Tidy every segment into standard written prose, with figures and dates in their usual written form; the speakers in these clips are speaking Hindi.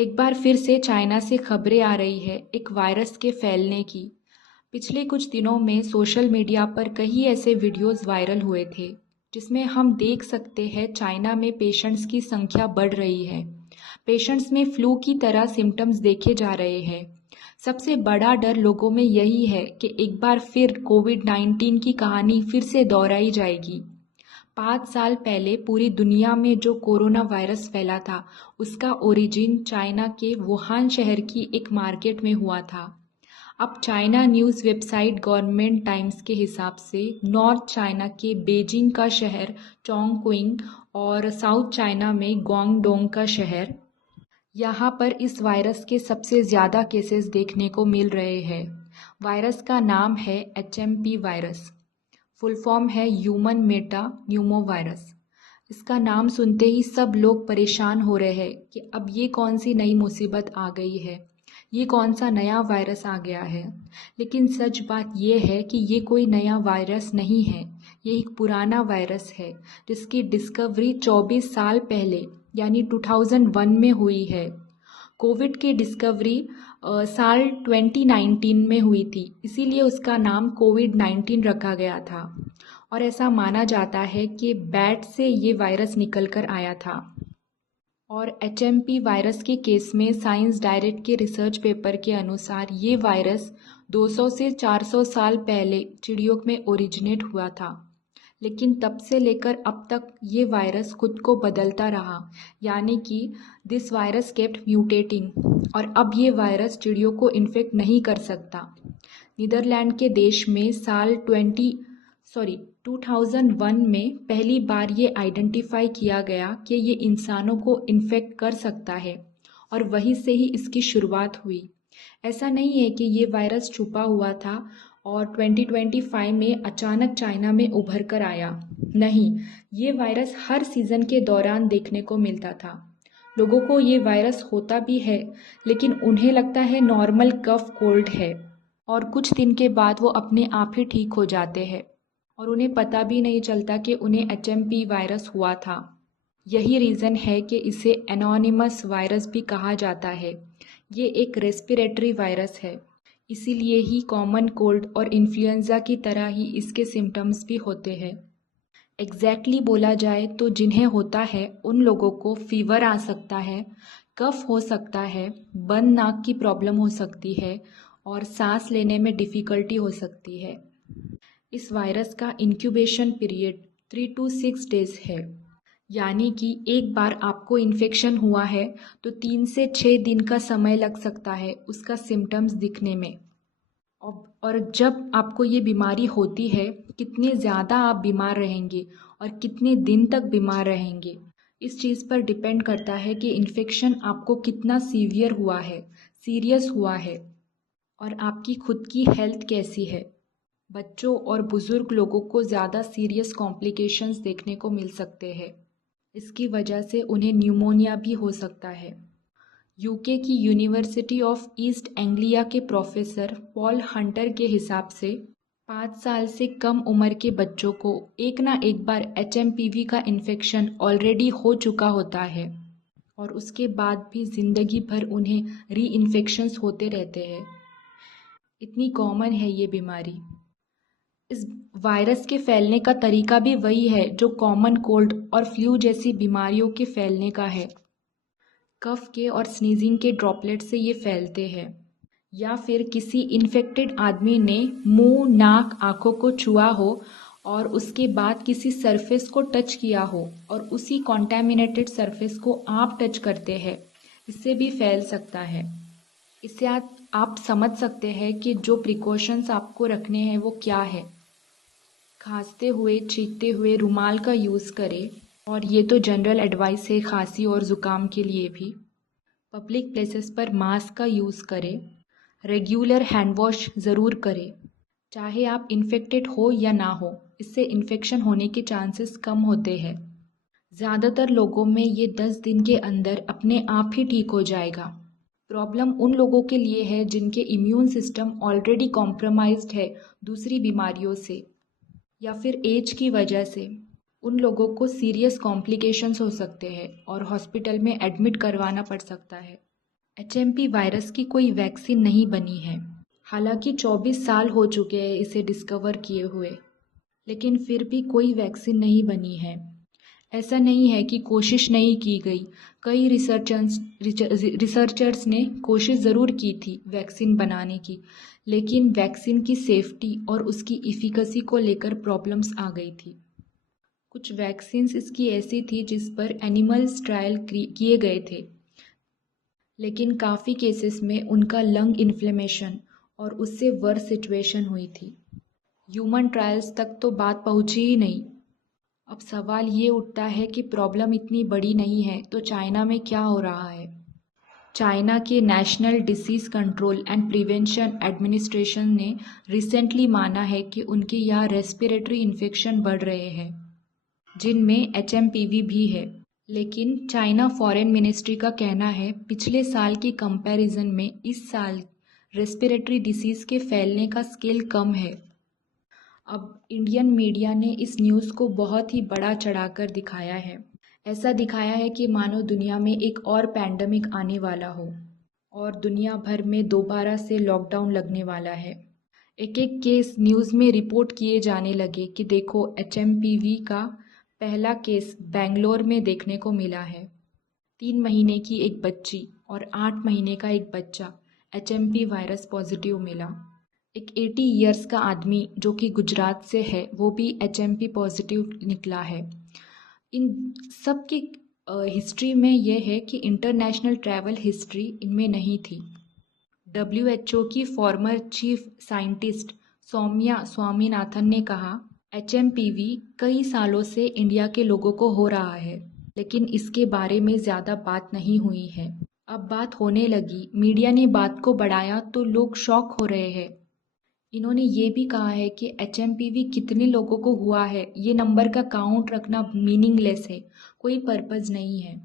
एक बार फिर से चाइना से खबरें आ रही है एक वायरस के फैलने की। पिछले कुछ दिनों में सोशल मीडिया पर कई ऐसे वीडियोस वायरल हुए थे जिसमें हम देख सकते हैं चाइना में पेशेंट्स की संख्या बढ़ रही है। पेशेंट्स में फ्लू की तरह सिम्टम्स देखे जा रहे हैं। सबसे बड़ा डर लोगों में यही है कि एक बार फिर कोविड-19 की कहानी फिर से दोहराई जाएगी। 5 साल पहले पूरी दुनिया में जो कोरोना वायरस फैला था उसका ओरिजिन चाइना के वुहान शहर की एक मार्केट में हुआ था। अब China news website government times के हिसाब से नॉर्थ चाइना के बीजिंग का शहर चोंगक्विंग और साउथ चाइना में ग्वांगडोंग का शहर, यहाँ पर इस वायरस के सबसे ज़्यादा केसेस देखने को मिल रहे हैं। वायरस का नाम है HMP वायरस। फुल फॉर्म है ह्यूमन मेटा न्यूमो वायरस। इसका नाम सुनते ही सब लोग परेशान हो रहे हैं कि अब ये कौन सी नई मुसीबत आ गई है, ये कौन सा नया वायरस आ गया है। लेकिन सच बात ये है कि ये कोई नया वायरस नहीं है, ये एक पुराना वायरस है जिसकी डिस्कवरी 24 साल पहले यानी 2001 में हुई है। कोविड की डिस्कवरी साल 2019 में हुई थी, इसीलिए उसका नाम कोविड-19 रखा गया था और ऐसा माना जाता है कि बैट से ये वायरस निकल कर आया था। और HMP वायरस के केस में साइंस डायरेक्ट के रिसर्च पेपर के अनुसार ये वायरस 200 से 400 साल पहले चिड़ियों में ओरिजिनेट हुआ था। लेकिन तब से लेकर अब तक ये वायरस खुद को बदलता रहा, यानी कि दिस वायरस केप्ट म्यूटेटिंग और अब ये वायरस चिड़ियों को इन्फेक्ट नहीं कर सकता। नीदरलैंड के देश में साल 2001 में पहली बार ये आइडेंटिफाई किया गया कि ये इंसानों को इन्फेक्ट कर सकता है और वहीं से ही इसकी शुरुआत हुई। ऐसा नहीं है कि ये वायरस छुपा हुआ था और 2025 में अचानक चाइना में उभर कर आया। नहीं, ये वायरस हर सीज़न के दौरान देखने को मिलता था। लोगों को ये वायरस होता भी है, लेकिन उन्हें लगता है नॉर्मल कफ कोल्ड है और कुछ दिन के बाद वो अपने आप ही ठीक हो जाते हैं और उन्हें पता भी नहीं चलता कि उन्हें HMP वायरस हुआ था। यही रीज़न है कि इसे एनोनिमस वायरस भी कहा जाता है। ये एक रेस्पिरेटरी वायरस है, इसीलिए ही कॉमन कोल्ड और इन्फ्लुएंज़ा की तरह ही इसके सिम्टम्स भी होते हैं। एग्जैक्टली बोला जाए तो जिन्हें होता है उन लोगों को फीवर आ सकता है, कफ हो सकता है, बंद नाक की प्रॉब्लम हो सकती है और सांस लेने में डिफ़िकल्टी हो सकती है। इस वायरस का इंक्यूबेशन पीरियड 3 to 6 डेज़ है, यानी कि एक बार आपको इन्फेक्शन हुआ है तो 3 से 6 दिन का समय लग सकता है उसका सिम्टम्स दिखने में। और जब आपको ये बीमारी होती है, कितने ज़्यादा आप बीमार रहेंगे और कितने दिन तक बीमार रहेंगे, इस चीज़ पर डिपेंड करता है कि इन्फेक्शन आपको कितना सीवियर हुआ है, सीरियस हुआ है और आपकी खुद की हेल्थ कैसी है। बच्चों और बुज़ुर्ग लोगों को ज़्यादा सीरियस कॉम्प्लिकेशंस देखने को मिल सकते हैं। इसकी वजह से उन्हें न्यूमोनिया भी हो सकता है। यूके की यूनिवर्सिटी ऑफ ईस्ट एंग्लिया के प्रोफेसर पॉल हंटर के हिसाब से 5 साल से कम उम्र के बच्चों को एक ना एक बार HMPV का इन्फेक्शन ऑलरेडी हो चुका होता है और उसके बाद भी ज़िंदगी भर उन्हें री इन्फेक्शंस होते रहते हैं। इतनी कॉमन है ये बीमारी। इस वायरस के फैलने का तरीका भी वही है जो कॉमन कोल्ड और फ्लू जैसी बीमारियों के फैलने का है। कफ के और स्नीजिंग के ड्रॉपलेट से ये फैलते हैं या फिर किसी इन्फेक्टेड आदमी ने मुंह, नाक, आँखों को छुआ हो और उसके बाद किसी सरफेस को टच किया हो और उसी कॉन्टैमिनेटेड सरफेस को आप टच करते हैं, इससे भी फैल सकता है। इससे आप समझ सकते हैं कि जो प्रिकॉशंस आपको रखने हैं वो क्या है। खांसते हुए, छींकते हुए रुमाल का यूज़ करें और ये तो जनरल एडवाइस है खांसी और ज़ुकाम के लिए भी। पब्लिक प्लेसेस पर मास्क का यूज़ करें। रेगुलर हैंड वॉश ज़रूर करें। चाहे आप इन्फेक्टेड हो या ना हो, इससे इन्फेक्शन होने के चांसेस कम होते हैं। ज़्यादातर लोगों में ये 10 दिन के अंदर अपने आप ही ठीक हो जाएगा। प्रॉब्लम उन लोगों के लिए है जिनके इम्यून सिस्टम ऑलरेडी कॉम्प्रोमाइज्ड है दूसरी बीमारियों से या फिर एज की वजह से। उन लोगों को सीरियस कॉम्प्लिकेशंस हो सकते हैं और हॉस्पिटल में एडमिट करवाना पड़ सकता है। एचएमपी वायरस की कोई वैक्सीन नहीं बनी है। हालांकि 24 साल हो चुके हैं इसे डिस्कवर किए हुए, लेकिन फिर भी कोई वैक्सीन नहीं बनी है। ऐसा नहीं है कि कोशिश नहीं की गई। कई रिसर्चर्स ने कोशिश ज़रूर की थी वैक्सीन बनाने की, लेकिन वैक्सीन की सेफ्टी और उसकी इफ़िकेसी को लेकर प्रॉब्लम्स आ गई थी। कुछ वैक्सीन्स इसकी ऐसी थी जिस पर एनिमल्स ट्रायल किए गए थे, लेकिन काफ़ी केसेस में उनका लंग इन्फ्लेमेशन और उससे वर्स सिचुएशन हुई थी। ह्यूमन ट्रायल्स तक तो बात पहुंची ही नहीं। अब सवाल ये उठता है कि प्रॉब्लम इतनी बड़ी नहीं है तो चाइना में क्या हो रहा है। चाइना के national disease control and prevention administration ने रिसेंटली माना है कि उनके यहाँ रेस्पिरेटरी इन्फेक्शन बढ़ रहे हैं, जिनमें एचएमपीवी भी है। लेकिन चाइना फॉरेन मिनिस्ट्री का कहना है पिछले साल की कंपैरिजन में इस साल रेस्पिरेटरी डिसीज़ के फैलने का स्केल कम है। अब इंडियन मीडिया ने इस न्यूज़ को बहुत ही बड़ा चढ़ाकर दिखाया है। ऐसा दिखाया है कि मानो दुनिया में एक और पैंडमिक आने वाला हो और दुनिया भर में दोबारा से लॉकडाउन लगने वाला है। एक एक केस न्यूज़ में रिपोर्ट किए जाने लगे कि देखो एचएमपीवी का पहला केस बेंगलोर में देखने को मिला है। 3 महीने की एक बच्ची और 8 महीने का एक बच्चा एचएमपी वायरस पॉजिटिव मिला। एक 80 इयर्स का आदमी जो कि गुजरात से है वो भी एचएमपी पॉजिटिव निकला है। इन सब की हिस्ट्री में यह है कि इंटरनेशनल ट्रैवल हिस्ट्री इनमें नहीं थी। WHO की former chief scientist Soumya Swaminathan ने कहा एचएमपीवी कई सालों से इंडिया के लोगों को हो रहा है, लेकिन इसके बारे में ज़्यादा बात नहीं हुई है। अब बात होने लगी, मीडिया ने बात को बढ़ाया तो लोग शॉक हो रहे हैं। इन्होंने ये भी कहा है कि एचएमपीवी कितने लोगों को हुआ है ये नंबर का काउंट रखना मीनिंगलेस है, कोई पर्पज़ नहीं है।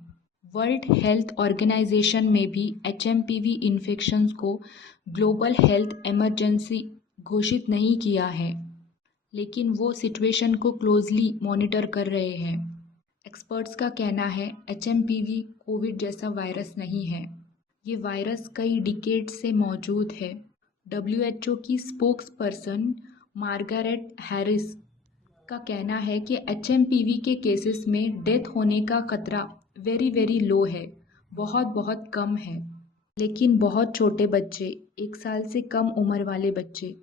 वर्ल्ड हेल्थ ऑर्गेनाइजेशन में भी एचएमपीवी इन्फेक्शंस को ग्लोबल हेल्थ इमरजेंसी घोषित नहीं किया है, लेकिन वो सिचुएशन को क्लोजली मॉनिटर कर रहे हैं। एक्सपर्ट्स का कहना है एचएमपीवी कोविड जैसा वायरस नहीं है। ये वायरस कई डिकेड से मौजूद है। WHO की स्पोक्स पर्सन मार्गारेट हैरिस का कहना है कि एचएमपीवी के केसेस में डेथ होने का खतरा वेरी लो है, बहुत कम है। लेकिन बहुत छोटे बच्चे, 1 साल से कम उम्र वाले बच्चे,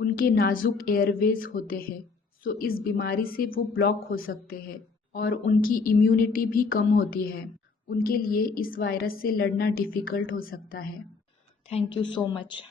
उनके नाजुक एयरवेज होते हैं, सो इस बीमारी से वो ब्लॉक हो सकते हैं और उनकी इम्यूनिटी भी कम होती है। उनके लिए इस वायरस से लड़ना डिफ़िकल्ट हो सकता है। Thank you so much.